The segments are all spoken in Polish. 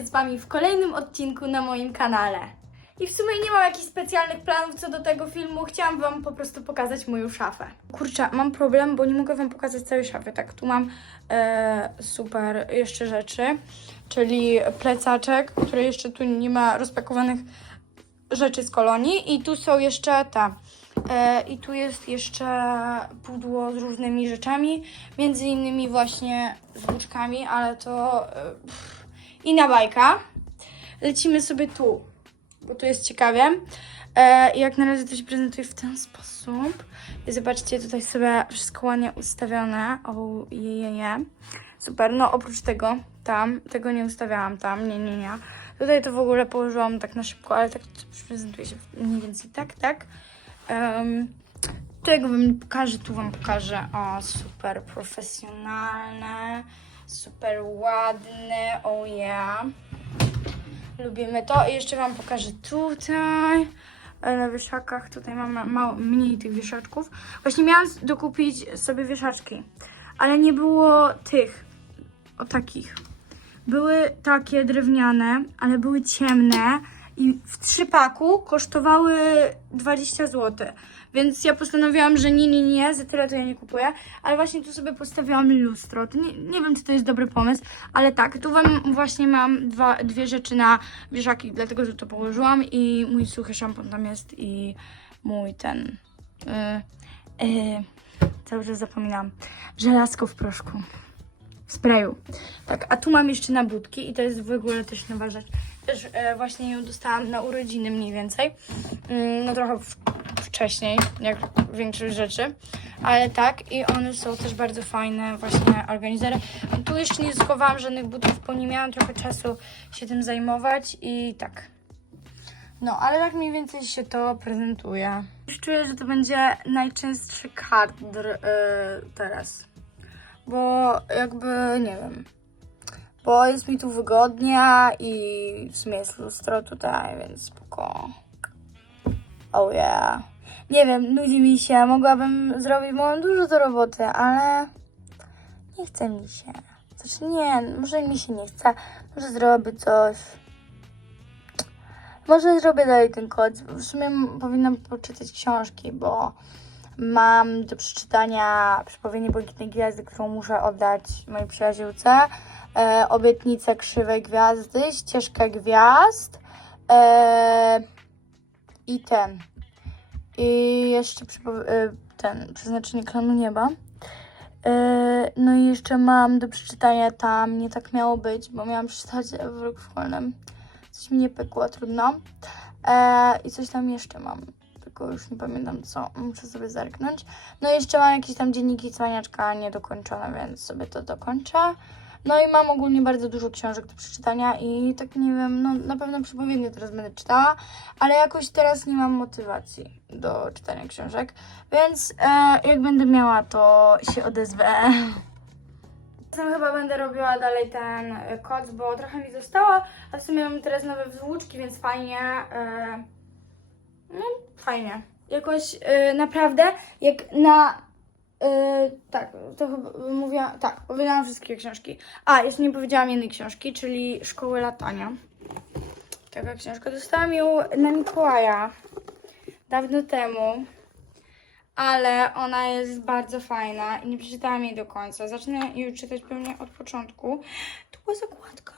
się z Wami w kolejnym odcinku na moim kanale. I w sumie nie mam jakichś specjalnych planów co do tego filmu, chciałam Wam po prostu pokazać moją szafę. Kurczę, mam problem, bo nie mogę Wam pokazać całej szafy. Tak, tu mam e, super jeszcze rzeczy, czyli plecaczek, który jeszcze tu nie ma rozpakowanych rzeczy z kolonii i tu są jeszcze te. E, I tu jest jeszcze pudło z różnymi rzeczami, między innymi właśnie z buczkami, ale to e, pff, inna bajka. Lecimy sobie tu, bo tu jest ciekawie. E, I jak na razie to się prezentuje w ten sposób. I zobaczcie, tutaj sobie wszystko ładnie ustawione. O, je, je, je. Super, no oprócz tego, tam, tego nie ustawiałam tam, nie, nie, nie. Tutaj to w ogóle położyłam tak na szybko, ale tak prezentuje się mniej więcej tak, tak. Um, tego wam pokażę, tu wam pokażę. O, super profesjonalne, super ładne, o yeah. Lubimy to. I jeszcze wam pokażę tutaj. Na wieszakach tutaj mam mało, mniej tych wieszaczków. Właśnie miałam dokupić sobie wieszaczki, ale nie było tych, o takich. Były takie drewniane, ale były ciemne i w trzypaku kosztowały 20 zł. Więc ja postanowiłam, że nie, nie, nie, za tyle to ja nie kupuję. Ale właśnie tu sobie postawiłam lustro. To nie, nie wiem, czy to jest dobry pomysł, ale tak, tu wam właśnie mam dwa, dwie rzeczy na wieszaki, dlatego że to położyłam i mój suchy szampon tam jest i mój ten... Yy, yy, cały czas zapominam. Żelazko w proszku w sprayu. Tak, a tu mam jeszcze na budki i to jest w ogóle też nowa rzecz. Też e, właśnie ją dostałam na urodziny mniej więcej. Mm, no trochę w, wcześniej, jak większość rzeczy. Ale tak, i one są też bardzo fajne właśnie organizery. Tu jeszcze nie schowałam żadnych butów, bo nie miałam trochę czasu się tym zajmować i tak. No, ale tak mniej więcej się to prezentuje. Już czuję, że to będzie najczęstszy kadr e, teraz bo jakby nie wiem. Bo jest mi tu wygodnie i w sumie jest lustro tutaj, więc spoko. Oh yeah. Nie wiem, nudzi mi się, mogłabym zrobić, bo mam dużo do roboty, ale nie chce mi się. Znaczy nie, może mi się nie chce, może zrobię coś. Może zrobię dalej ten kod. W sumie powinnam poczytać książki, bo mam do przeczytania Przypomnienie Błękitnej Gwiazdy, którą muszę oddać mojej przyjaciółce. E, obietnicę Krzywej Gwiazdy, Ścieżkę Gwiazd e, i ten. I jeszcze e, ten, Przeznaczenie Klanu Nieba. E, no i jeszcze mam do przeczytania tam, nie tak miało być, bo miałam przeczytać w roku szkolnym. Coś mi nie pekło, trudno. E, I coś tam jeszcze mam tylko już nie pamiętam co, muszę sobie zerknąć. No i jeszcze mam jakieś tam dzienniki cwaniaczka niedokończone, więc sobie to dokończę. No i mam ogólnie bardzo dużo książek do przeczytania i tak nie wiem, no na pewno przepowiednie teraz będę czytała, ale jakoś teraz nie mam motywacji do czytania książek, więc e, jak będę miała, to się odezwę. Sam chyba będę robiła dalej ten e, kod, bo trochę mi zostało, a w sumie mam teraz nowe włóczki, więc fajnie. E, no, fajnie. Jakoś y, naprawdę, jak na. Y, tak, to chyba mówiłam. Tak, powiedziałam wszystkie książki. A, jeszcze nie powiedziałam jednej książki, czyli Szkoły Latania. Taka książka. Dostałam ją na Mikołaja dawno temu, ale ona jest bardzo fajna i nie przeczytałam jej do końca. Zacznę ją czytać pewnie od początku. Tu była zakładka.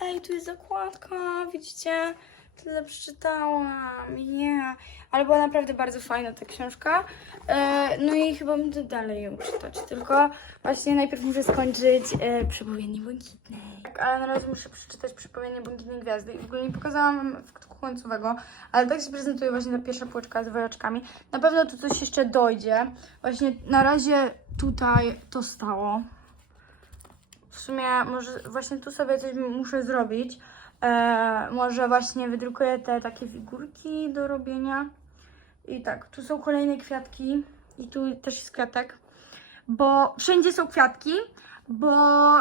Ej, tu jest zakładka, widzicie? Tyle przeczytałam, yeah. Ale była naprawdę bardzo fajna ta książka. E, no i chyba będę dalej ją czytać, tylko właśnie najpierw muszę skończyć e, Przypomnienie Błękitnej. Tak, ale na razie muszę przeczytać Przypomnienie Błękitnej Gwiazdy. I w ogóle nie pokazałam wam w końcowego, ale tak się prezentuje właśnie ta pierwsza półeczka z woreczkami. Na pewno tu coś jeszcze dojdzie. Właśnie na razie tutaj to stało. W sumie może właśnie tu sobie coś muszę zrobić. E, może właśnie wydrukuję te takie figurki do robienia. I tak, tu są kolejne kwiatki. I tu też jest kwiatek. Bo wszędzie są kwiatki, bo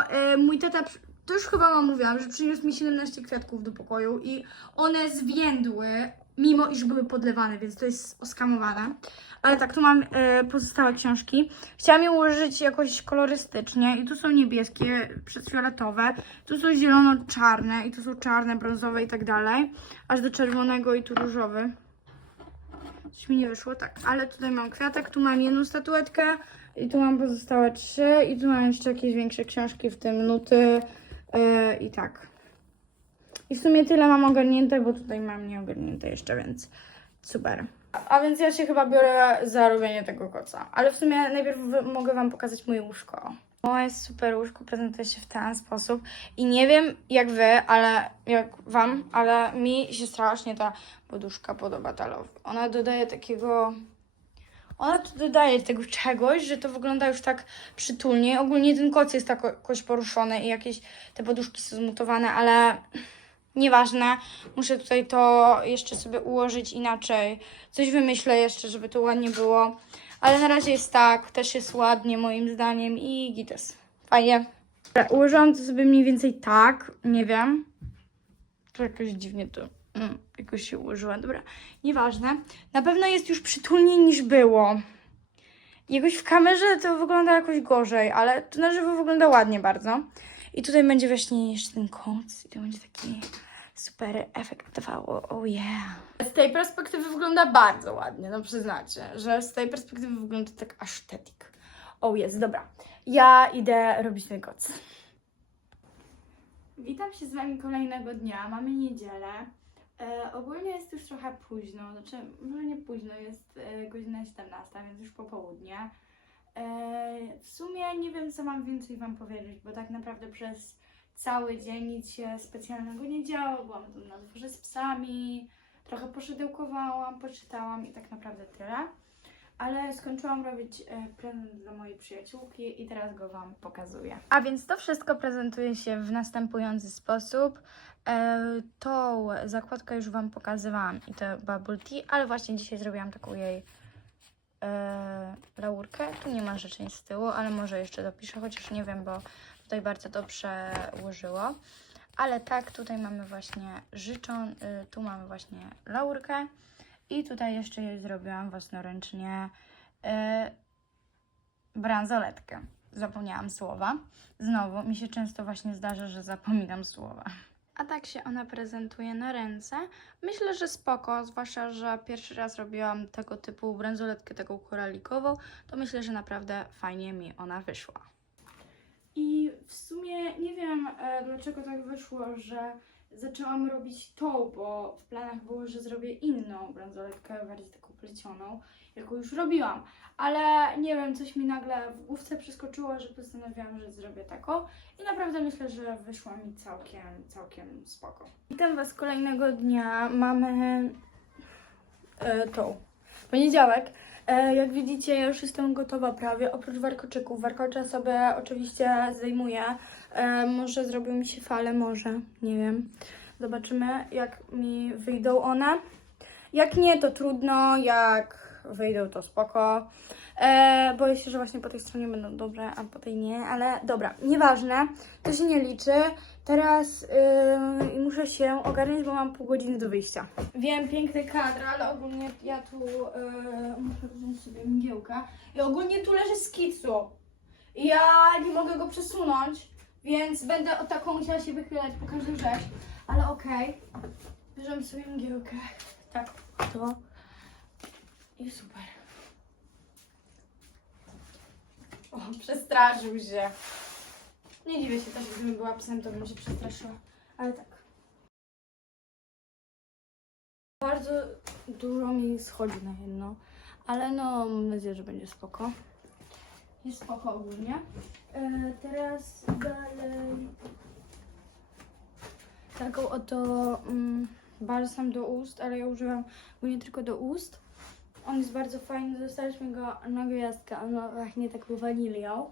e, mój tata, to już chyba wam mówiłam, że przyniósł mi 17 kwiatków do pokoju i one zwiędły mimo iż były podlewane, więc to jest oskamowane. Ale tak, tu mam e, pozostałe książki. Chciałam je ułożyć jakoś kolorystycznie i tu są niebieskie, przedfioletowe, tu są zielono-czarne i tu są czarne, brązowe i tak dalej, aż do czerwonego i tu różowy. Coś mi nie wyszło, tak, ale tutaj mam kwiatek, tu mam jedną statuetkę i tu mam pozostałe trzy i tu mam jeszcze jakieś większe książki, w tym nuty e, i tak. I w sumie tyle mam ogarnięte, bo tutaj mam nieogarnięte jeszcze, więc super. A więc ja się chyba biorę za robienie tego koca. Ale w sumie najpierw mogę Wam pokazać moje łóżko. Moje super łóżko prezentuje się w ten sposób. I nie wiem jak Wy, ale jak Wam, ale mi się strasznie ta poduszka podoba ta. Ona dodaje takiego... Ona tu dodaje tego czegoś, że to wygląda już tak przytulnie. Ogólnie ten koc jest tak jakoś poruszony i jakieś te poduszki są zmutowane, ale Nieważne, muszę tutaj to jeszcze sobie ułożyć inaczej. Coś wymyślę jeszcze, żeby to ładnie było. Ale na razie jest tak, też jest ładnie moim zdaniem i gites. Fajnie. Ułożyłam to sobie mniej więcej tak, nie wiem. To jakoś dziwnie to mm, jakoś się ułożyła. Dobra, nieważne. Na pewno jest już przytulniej niż było. Jakoś w kamerze to wygląda jakoś gorzej, ale to na żywo wygląda ładnie bardzo. I tutaj będzie właśnie jeszcze ten koc i to będzie taki super efekt TV. Oh yeah. Z tej perspektywy wygląda bardzo ładnie, no przyznacie, że z tej perspektywy wygląda tak asztetik. Oh jest, dobra. Ja idę robić ten koc. Witam się z Wami kolejnego dnia. Mamy niedzielę. E, ogólnie jest już trochę późno, znaczy może nie późno, jest e, godzina 17, więc już popołudnie. W sumie nie wiem, co mam więcej Wam powiedzieć, bo tak naprawdę przez cały dzień nic się specjalnego nie działo. Byłam tu na dworze z psami, trochę poszydełkowałam, poczytałam i tak naprawdę tyle. Ale skończyłam robić e, prezent dla mojej przyjaciółki i teraz go Wam pokazuję. A więc to wszystko prezentuje się w następujący sposób. E, tą zakładkę już Wam pokazywałam i to bubble tea, ale właśnie dzisiaj zrobiłam taką jej e, laurkę. Tu nie ma rzeczy z tyłu, ale może jeszcze dopiszę, chociaż nie wiem, bo tutaj bardzo dobrze ułożyło. Ale tak, tutaj mamy właśnie życzą, y, tu mamy właśnie laurkę i tutaj jeszcze jej zrobiłam własnoręcznie y, bransoletkę. Zapomniałam słowa. Znowu, mi się często właśnie zdarza, że zapominam słowa. A tak się ona prezentuje na ręce. Myślę, że spoko, zwłaszcza, że pierwszy raz robiłam tego typu bransoletkę, taką koralikową, to myślę, że naprawdę fajnie mi ona wyszła. I w sumie nie wiem, e, dlaczego tak wyszło, że zaczęłam robić to, bo w planach było, że zrobię inną bransoletkę, bardziej taką plecioną, jaką już robiłam. Ale nie wiem, coś mi nagle w główce przeskoczyło, że postanowiłam, że zrobię taką. I naprawdę myślę, że wyszła mi całkiem, całkiem spoko. Witam Was kolejnego dnia. Mamy e, tą poniedziałek. E, jak widzicie, ja już jestem gotowa prawie, oprócz warkoczyków. Warkocze sobie oczywiście zdejmuję. E, może zrobią mi się fale, może, nie wiem. Zobaczymy, jak mi wyjdą one. Jak nie, to trudno, jak wyjdą, to spoko. E, boję się, że właśnie po tej stronie będą dobre, a po tej nie, ale dobra, nieważne, to się nie liczy. Teraz yy, muszę się ogarnąć, bo mam pół godziny do wyjścia. Wiem, piękny kadr, ale ogólnie ja tu yy, muszę wziąć sobie mgiełkę. I ogólnie tu leży skicu. Ja nie mogę go przesunąć, więc będę o taką musiała się wychylać po każdą rzecz. Ale okej, bierzemy sobie mgiełkę. Tak, to. I super. O, przestraszył się. Nie dziwię się też, gdybym była psem, to bym się przestraszyła. Ale tak. Bardzo dużo mi schodzi na jedno, ale no mam nadzieję, że będzie spoko. Jest spoko ogólnie. E, teraz dalej taką oto mm, balsam do ust, ale ja używam głównie tylko do ust. On jest bardzo fajny, dostaliśmy go na gwiazdkę, on ma właśnie taką wanilią.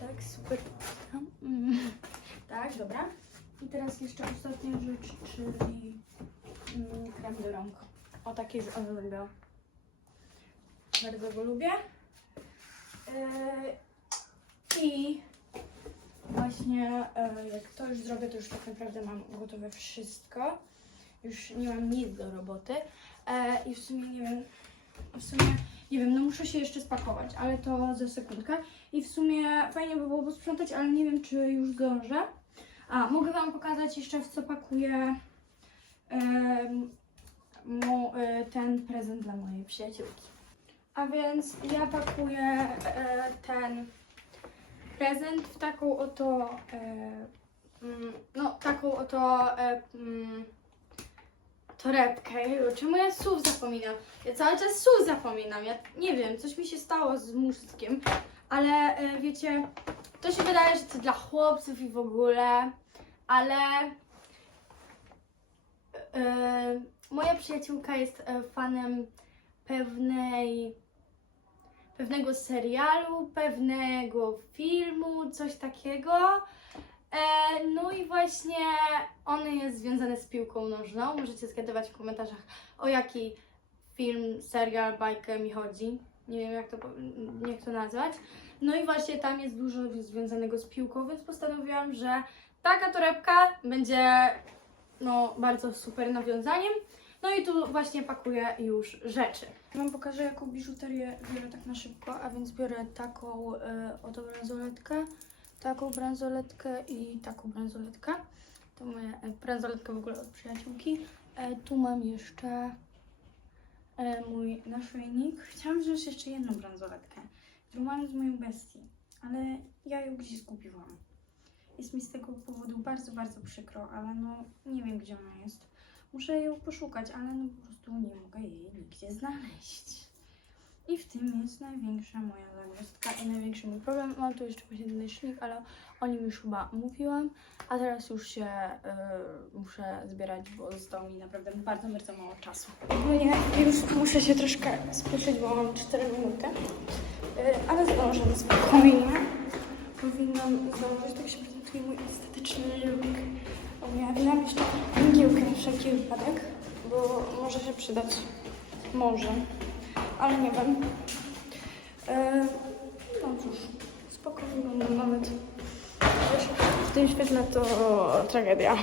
Tak, super. Mm. Tak, dobra. I teraz jeszcze ostatnia rzecz, czyli mm, krem do rąk. O taki on wygląda. Bardzo go lubię. Yy, I właśnie e, jak to już zrobię, to już tak naprawdę mam gotowe wszystko. Już nie mam nic do roboty. E, I w sumie nie wiem, w sumie nie wiem, no muszę się jeszcze spakować, ale to za sekundkę. I w sumie fajnie by było posprzątać, ale nie wiem, czy już zdążę. A, mogę Wam pokazać jeszcze, w co pakuję e, ten prezent dla mojej przyjaciółki. A więc ja pakuję e, ten prezent w taką oto, e, mm, no taką oto mm, torebkę. Czemu ja słów zapominam? Ja cały czas słów zapominam. Ja nie wiem, coś mi się stało z mózgiem, ale wiecie, to się wydaje, że to dla chłopców i w ogóle, ale e, moja przyjaciółka jest e, fanem pewnej pewnego serialu, pewnego filmu, coś takiego. E, no i właśnie on jest związany z piłką nożną. Możecie zgadywać w komentarzach, o jaki film, serial, bajkę mi chodzi. Nie wiem, jak to, jak to nazwać. No i właśnie tam jest dużo związanego z piłką, więc postanowiłam, że taka torebka będzie no, bardzo super nawiązaniem. No i tu właśnie pakuję już rzeczy. Wam pokażę, jaką biżuterię biorę tak na szybko, a więc biorę taką y, oto bransoletkę, taką bransoletkę i taką bransoletkę. To moja e, bransoletka w ogóle od przyjaciółki. E, tu mam jeszcze e, mój naszyjnik. Chciałam wziąć jeszcze jedną bransoletkę, mam z moją bestii, ale ja ją gdzieś zgubiłam. Jest mi z tego powodu bardzo, bardzo przykro, ale no nie wiem, gdzie ona jest. Muszę ją poszukać, ale no po prostu nie mogę jej nigdzie znaleźć. I w tym jest największa moja zagwozdka i największy mój problem. Mam tu jeszcze ten myślnik, ale o nim już chyba mówiłam, a teraz już się y, muszę zbierać, bo zostało mi naprawdę bardzo, bardzo mało czasu. Ogólnie już muszę się troszkę spieszyć, bo mam 4 minuty, y, ale zdążę spokojnie. Powinnam zdążyć, tak się prezentuje mój estetyczny look. Ujawniam jeszcze mgiełkę na wszelki wypadek, bo może się przydać. Może, ale nie wiem. E, no cóż, nawet wiesz, w tym świetle to tragedia.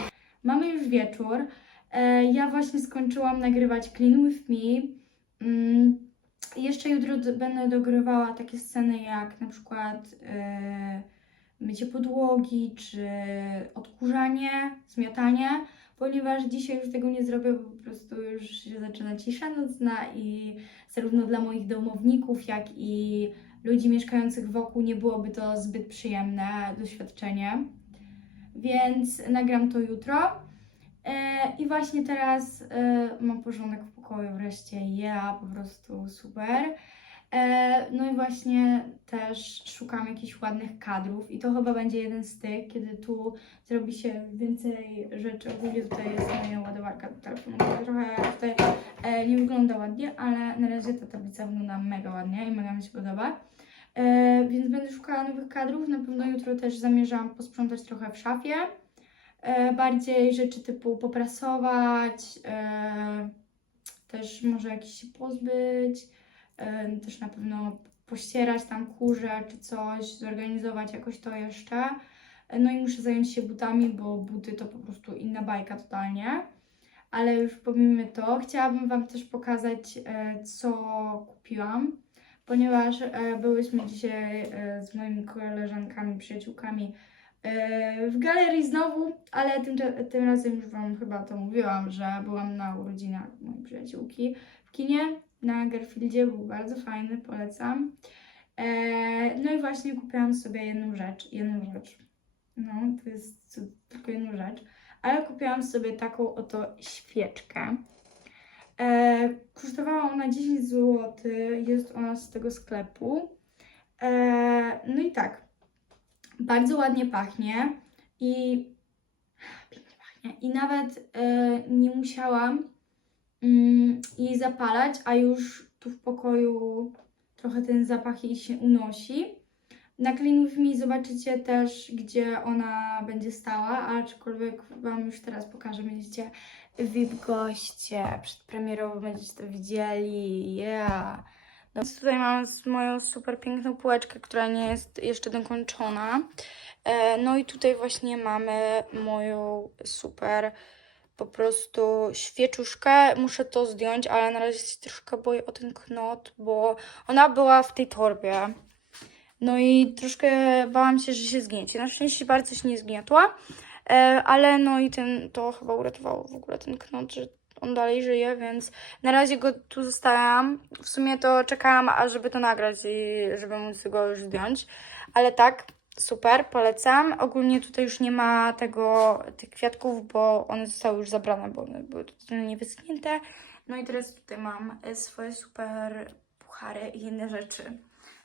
Mamy już wieczór. E, ja właśnie skończyłam nagrywać Clean With Me. Mm, jeszcze jutro będę dogrywała takie sceny jak na przykład e, mycie podłogi, czy odkurzanie, zmiatanie, ponieważ dzisiaj już tego nie zrobię, bo po prostu już się zaczyna cisza nocna i zarówno dla moich domowników, jak i ludzi mieszkających wokół nie byłoby to zbyt przyjemne doświadczenie. Więc nagram to jutro. E, I właśnie teraz e, mam porządek w pokoju wreszcie. Ja po prostu super. E, No i właśnie też szukam jakichś ładnych kadrów i to chyba będzie jeden z tych, kiedy tu zrobi się więcej rzeczy. Ogólnie tutaj jest moja ładowarka do telefonu, która trochę tutaj e, nie wygląda ładnie, ale na razie ta tablica wygląda mega ładnie i mega mi się podoba. E, Więc będę szukała nowych kadrów. Na pewno jutro też zamierzam posprzątać trochę w szafie. Bardziej rzeczy typu poprasować, też może jakieś się pozbyć też na pewno pościerać tam kurze czy coś, zorganizować jakoś to jeszcze. No i muszę zająć się butami, bo buty to po prostu inna bajka totalnie. Ale już pomijmy to, chciałabym Wam też pokazać, e, co kupiłam, ponieważ e, byłyśmy dzisiaj e, z moimi koleżankami, przyjaciółkami w galerii znowu, ale tym, tym razem już Wam chyba to mówiłam, że byłam na urodzinach mojej przyjaciółki w kinie na Garfieldzie, był bardzo fajny, polecam. E, no i właśnie kupiłam sobie jedną rzecz, jedną rzecz. No, to jest tylko jedna rzecz, ale kupiłam sobie taką oto świeczkę. E, kosztowała ona 10 zł, jest ona z tego sklepu. E, no i tak, bardzo ładnie pachnie i pięknie pachnie. I nawet e, nie musiałam jej zapalać, a już tu w pokoju trochę ten zapach jej się unosi. Na Clean Me zobaczycie też, gdzie ona będzie stała, aczkolwiek Wam już teraz pokażę, będziecie VIP goście, przedpremierowo będziecie to widzieli, yeah! No, tutaj mam moją super piękną półeczkę, która nie jest jeszcze dokończona. E, no i tutaj właśnie mamy moją super po prostu świeczuszkę. Muszę to zdjąć, ale na razie się troszkę boję o ten knot, bo ona była w tej torbie. No i troszkę bałam się, że się zgniecie. Na szczęście bardzo się nie zgniotła, e, ale no i ten, to chyba uratowało w ogóle ten knot, że on dalej żyje, więc na razie go tu zostawiam. W sumie to czekałam, aż żeby to nagrać i żeby móc go już zdjąć. Ale tak, super, polecam. Ogólnie tutaj już nie ma tego, tych kwiatków, bo one zostały już zabrane, bo one były totalnie wyschnięte. No i teraz tutaj mam e, swoje super puchary i inne rzeczy.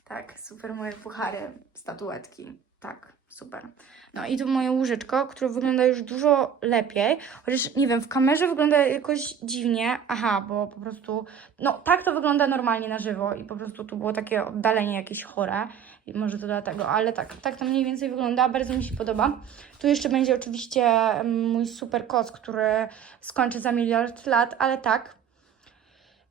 Tak, super moje puchary, statuetki. Tak, super. No i tu moje łóżeczko, które wygląda już dużo lepiej. Chociaż nie wiem, w kamerze wygląda jakoś dziwnie. Aha, bo po prostu. No tak to wygląda normalnie na żywo i po prostu tu było takie oddalenie jakieś chore. I może to dlatego, ale tak, tak to mniej więcej wygląda. Bardzo mi się podoba. Tu jeszcze będzie oczywiście mm, mój super koc, który skończy za miliard lat, ale tak.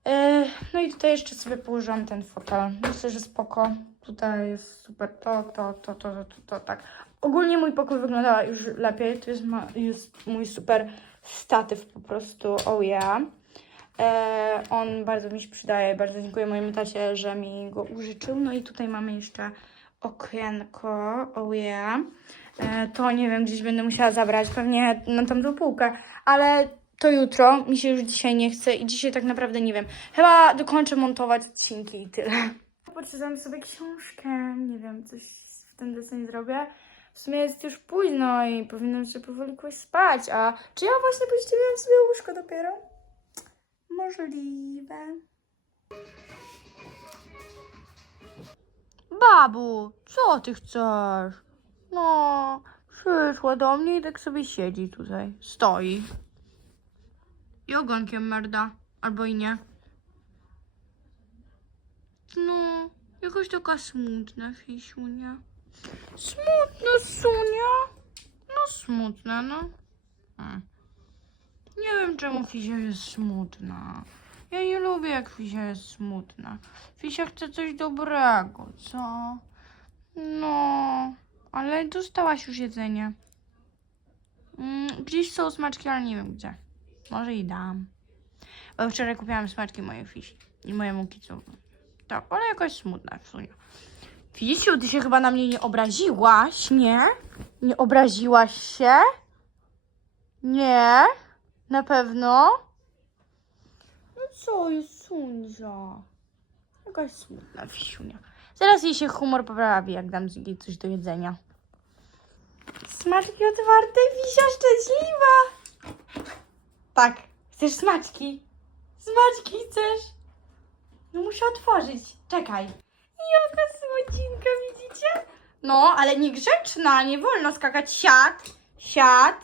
E, No i tutaj jeszcze sobie położyłam ten fotel. Myślę, że spoko. Tutaj jest super to, to, to, to, to, to, to tak. Ogólnie mój pokój wygląda już lepiej. To jest, ma, jest mój super statyw po prostu. Oh yeah. E, on bardzo mi się przydaje. Bardzo dziękuję mojemu tacie, że mi go użyczył. No i tutaj mamy jeszcze okienko. Oh yeah. E, to nie wiem, gdzieś będę musiała zabrać. Pewnie na tamtą półkę. Ale to jutro. Mi się już dzisiaj nie chce i dzisiaj tak naprawdę nie wiem. Chyba dokończę montować odcinki i tyle. Poczytam sobie książkę. Nie wiem, coś w ten deseń zrobię. W sumie jest już późno i powinnam się powoli kłaść spać. A czy ja właśnie pościeliłam sobie łóżko dopiero? Możliwe. Babu, co ty chcesz? No, przyszła do mnie i tak sobie siedzi tutaj. Stoi. I ogonkiem merda. Albo i nie. No, jakoś taka smutna fisunia. Smutna Sunia? No smutna, no. Hmm. Nie wiem czemu Fisia jest smutna. Ja nie lubię jak Fisia jest smutna. Fisia chce coś dobrego, co? No, ale dostałaś już jedzenie. Mm, gdzieś są smaczki, ale nie wiem gdzie. Może i dam. Bo wczoraj kupiłam smaczki mojej Fisi i mojemu kicowi. Tak, ale jakaś smutna w sumie. Fisiu, ty się chyba na mnie nie obraziłaś, nie? Nie obraziłaś się? Nie? Na pewno? No co jest Sunza? Jakaś smutna Fisiunia. Zaraz jej się humor poprawi, jak dam jej coś do jedzenia. Smaczki otwarte, Fisia szczęśliwa! Tak, chcesz smaczki? Smaczki chcesz? No muszę otworzyć, czekaj. Jaka słodzinka, widzicie? No, ale niegrzeczna, nie wolno skakać. Siad, siad.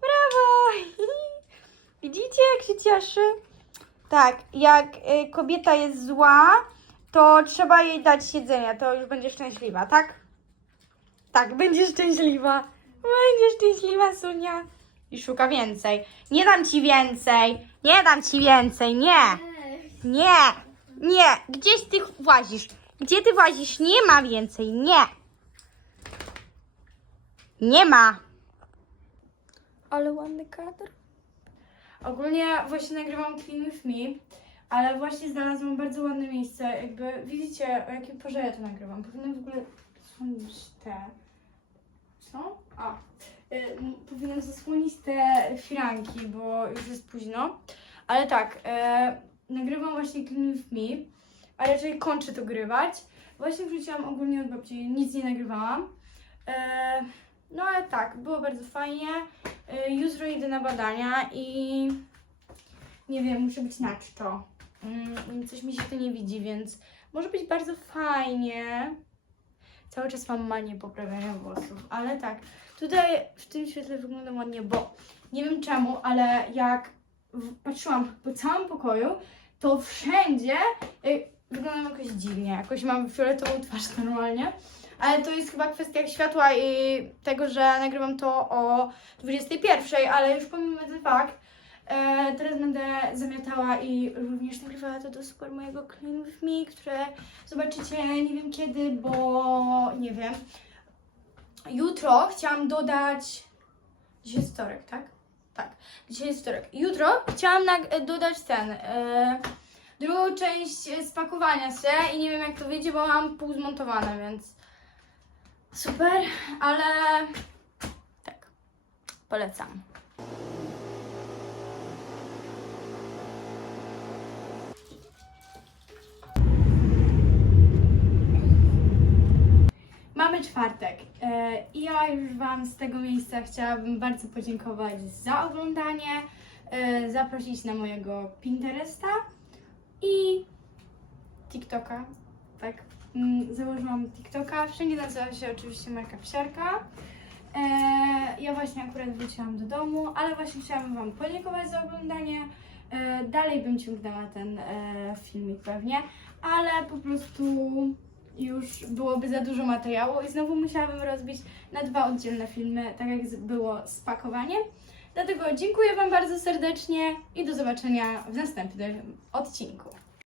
Brawo! Widzicie, jak się cieszy? Tak, jak y, kobieta jest zła, to trzeba jej dać jedzenia, to już będzie szczęśliwa, tak? Tak, będzie szczęśliwa. Będzie szczęśliwa, Sunia. I szuka więcej. Nie dam ci więcej. Nie dam ci więcej, nie. Nie, nie. Gdzieś ty włazisz? Gdzie ty włazisz? Nie ma więcej, nie. Nie ma. Ale ładny kadr. Ogólnie właśnie nagrywam Clean With Me, ale właśnie znalazłam bardzo ładne miejsce. Jakby widzicie, o jakiej porze ja to nagrywam. Powinnam w ogóle zasłonić te... Co? A. Y, powinnam zasłonić te firanki, bo już jest późno. Ale tak, e, nagrywam właśnie Clean With Me, a raczej kończę to grywać. Właśnie wróciłam ogólnie od babci, nic nie nagrywałam. E, no ale tak, było bardzo fajnie. E, jutro idę na badania i nie wiem, muszę być na czczo. Mm, coś mi się tu nie widzi, więc może być bardzo fajnie. Cały czas mam manię poprawiania włosów, ale tak, tutaj w tym świetle wygląda ładnie, bo nie wiem czemu, ale jak patrzyłam po całym pokoju, to wszędzie y, wyglądam jakoś dziwnie, jakoś mam fioletową twarz normalnie. Ale to jest chyba kwestia światła i tego, że nagrywam to o 21, ale już pomimo ten fakt, e, teraz będę zamiatała i również nagrywała to do super mojego Clean With Me, które zobaczycie nie wiem kiedy, bo nie wiem. jutro chciałam dodać. Dzisiaj jest wtorek, tak? Tak, dzisiaj jest wtorek. Jutro chciałam nag- dodać ten. E, drugą część e, spakowania się i nie wiem jak to wyjdzie, bo mam pół zmontowane, więc super, ale tak, polecam. Mamy czwartek e, i ja już Wam z tego miejsca chciałabym bardzo podziękować za oglądanie, e, zaprosić na mojego Pinteresta i TikToka, tak. Mm, Założyłam TikToka, wszędzie nazywa się oczywiście Marka Psiarka. E, ja właśnie akurat wróciłam do domu, ale właśnie chciałabym Wam podziękować za oglądanie. Dalej bym ciągnęła ten filmik pewnie, ale po prostu już byłoby za dużo materiału i znowu musiałabym rozbić na dwa oddzielne filmy, tak jak było z pakowaniem. Dlatego dziękuję Wam bardzo serdecznie i do zobaczenia w następnym odcinku.